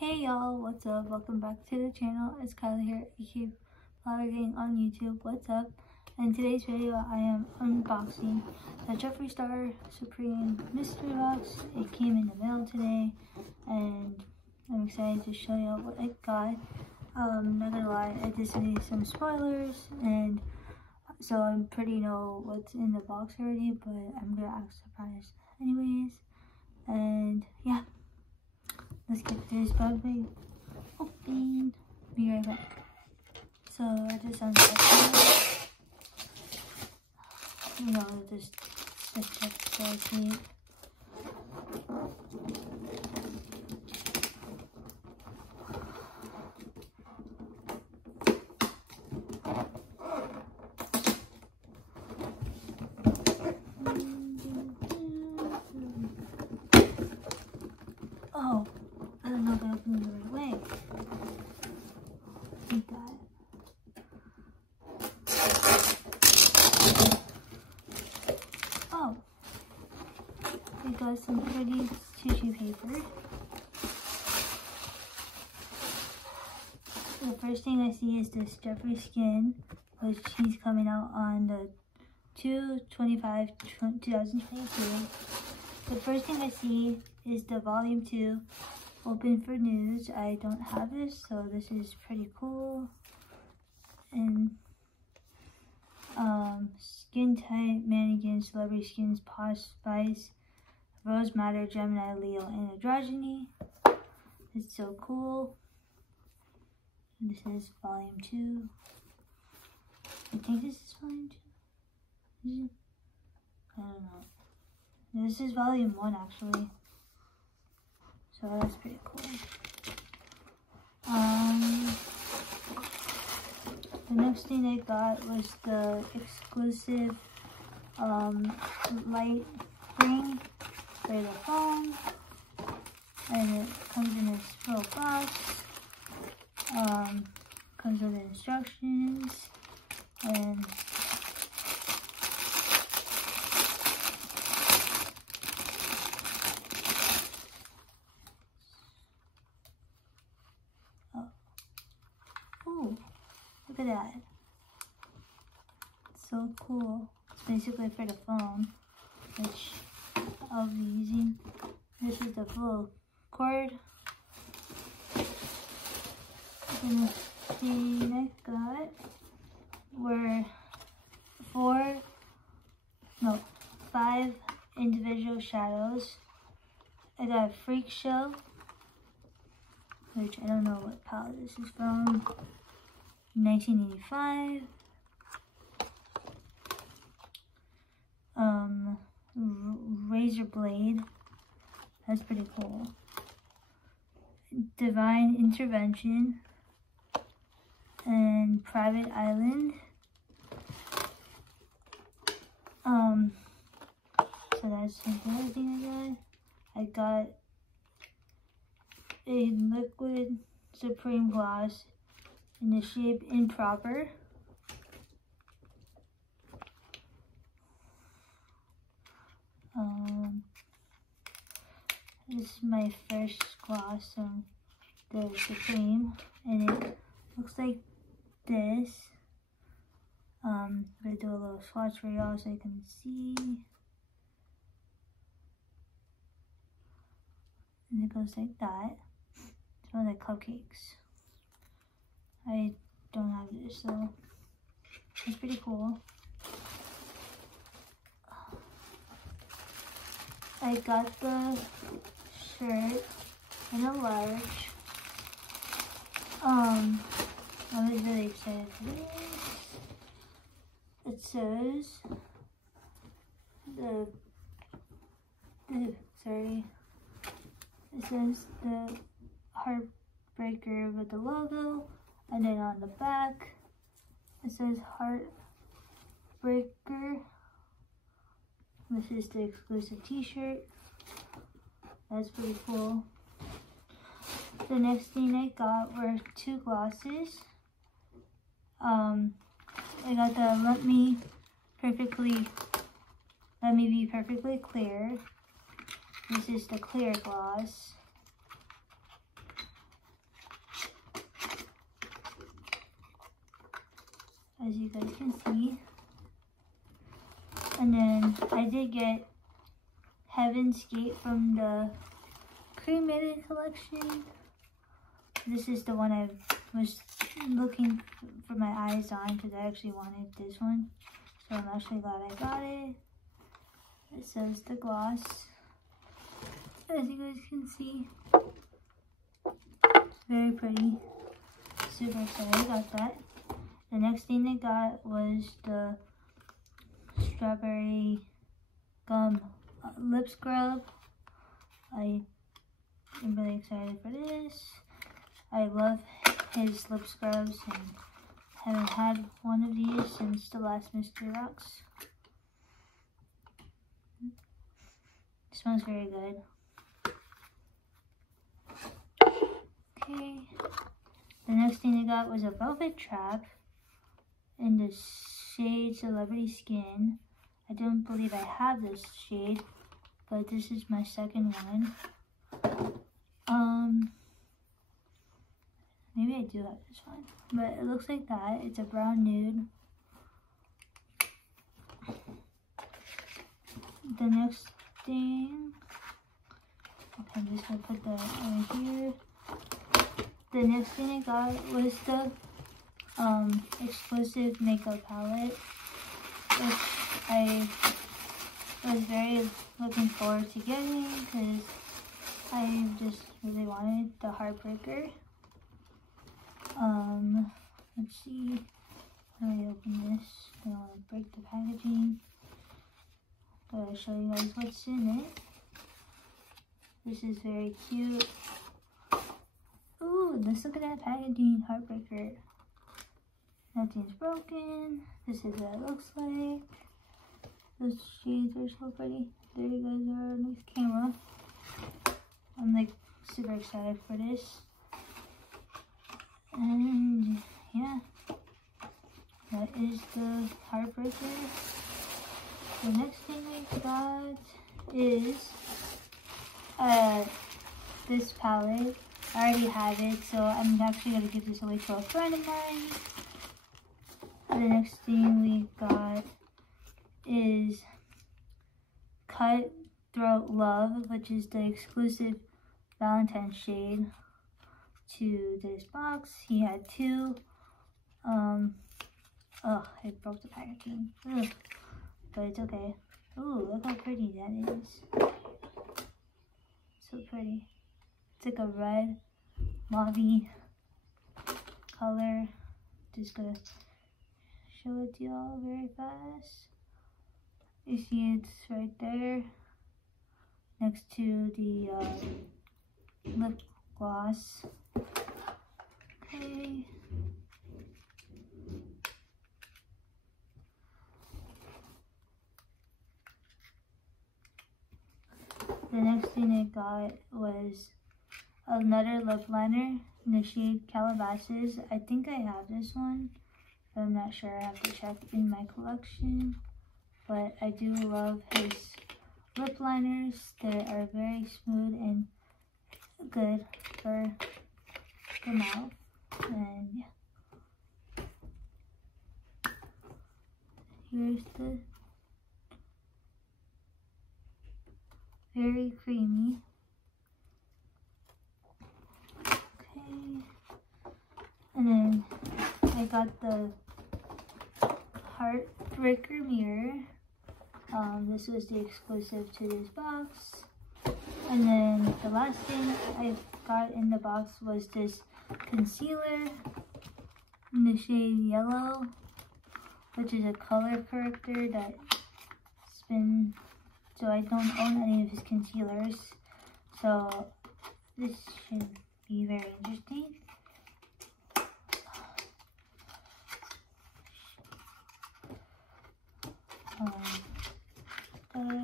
Hey y'all, what's up? Welcome back to the channel. It's Kyla here, aka flowergang on YouTube. What's up? In today's video, I am unboxing the Jeffree Star Supreme Mystery Box. It came in the mail today, and I'm excited to show y'all what I got. Not gonna lie, I did see some spoilers, and so I pretty know what's in the box already, but I'm gonna act surprised anyways. And yeah. Let's get this bad boy open. Be right back. So I just unboxed it. You know, just stitch up so I see it. Oh. I don't know if I opened it the right way. We got it. Oh. We got some pretty tissue paper. The first thing I see is this Jeffree skin, which he's coming out on the 2/25/2022. The first thing I see is the volume 2. Open for news. I don't have this, so this is pretty cool. And skin type, mannequin, celebrity skins, posh spice, rose madder, Gemini, Leo, and androgyny. It's so cool. And this is volume 2. I think this is volume 2. Is it? I don't know. This is volume 1 actually. So that's pretty cool. The next thing I got was the exclusive light ring for the phone, and it comes in this little box. Comes with instructions and look at that. It's so cool. It's basically for the phone, which I'll be using. This is the full cord. And the thing I got were 5 individual shadows. I got Freak Show, which I don't know what palette this is from. 1985. Razor Blade. That's pretty cool. Divine Intervention. And Private Island. So that's another thing I got a liquid Supreme gloss in the shape Improper. This is my first gloss on the Supreme, and it looks like this. I'm gonna do a little swatch for y'all so you can see. And it goes like that. It smells like cupcakes. I don't have this, so it's pretty cool. I got the shirt in a large. I was really excited for this. It says it says the Heartbreaker with the logo, and then on the back it says Heartbreaker. This is the exclusive t-shirt. That's pretty cool. The next thing I got were 2 glosses. I got the Let Me Be Perfectly Clear. This is the clear gloss. as you guys can see. And then I did get Heaven's Gate from the Cremated collection. This is the one I was looking for my eyes on because I actually wanted this one. So I'm actually glad I got it. It says the gloss, as you guys can see. Very pretty. Super excited I got that. The next thing I got was the strawberry gum lip scrub. I am really excited for this. I love his lip scrubs and haven't had one of these since the last Mystery Rocks. It smells very good. Okay. The next thing I got was a velvet trap in the shade Celebrity Skin. I don't believe I have this shade, but this is my second one. Maybe I do have this one, but it looks like that. It's a brown nude. The next thing, okay, I'm just gonna put that right here. The next thing I got was the exclusive makeup palette, which I was very looking forward to getting because I just really wanted the Heartbreaker. Let's see. How do I open this? I don't want to break the packaging. Gotta show you guys what's in it. This is very cute. Ooh, let's look at that packaging. Heartbreaker. Nothing's broken. This is what it looks like. Those shades are so pretty. There you guys are on this camera. I'm like super excited for this. And yeah, that is the Heartbreaker. The next thing I got is this palette. I already have it, so I'm actually going to give this away to a friend of mine. The next thing we got is Cutthroat Love, which is the exclusive Valentine's shade to this box. He had two. Oh, I broke the packaging. Ugh. But it's okay. Ooh, look how pretty that is. So pretty. It's like a red, mauve color. Just gonna show it to y'all very fast. You see it's right there next to the lip gloss. Okay. The next thing I got was another lip liner in the shade Calabasas. I think I have this one, but I'm not sure. I have to check in my collection. But I do love his lip liners. They are very smooth and good for the mouth. And yeah. Here's the very creamy. Okay. And then I got the Heartbreaker mirror. This was the exclusive to this box. And then the last thing I got in the box was this concealer in the shade Yellow, which is a color corrector that's been, so I don't own any of his concealers. So this should be very interesting. Oh,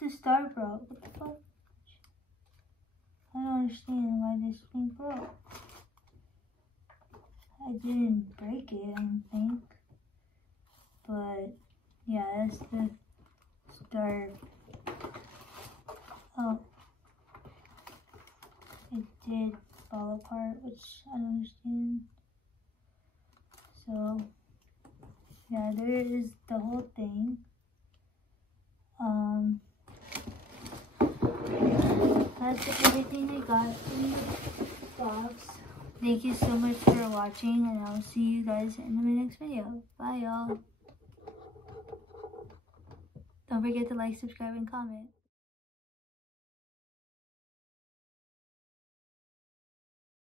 the star broke. What the fuck? I don't understand why this thing broke. I didn't break it, I don't think. But yeah, that's the star. Oh, it did fall apart, which I don't understand. So yeah, there is the whole thing. That's everything I got in the box. Thank you so much for watching, and I'll see you guys in my next video. Bye, y'all. Don't forget to like, subscribe, and comment.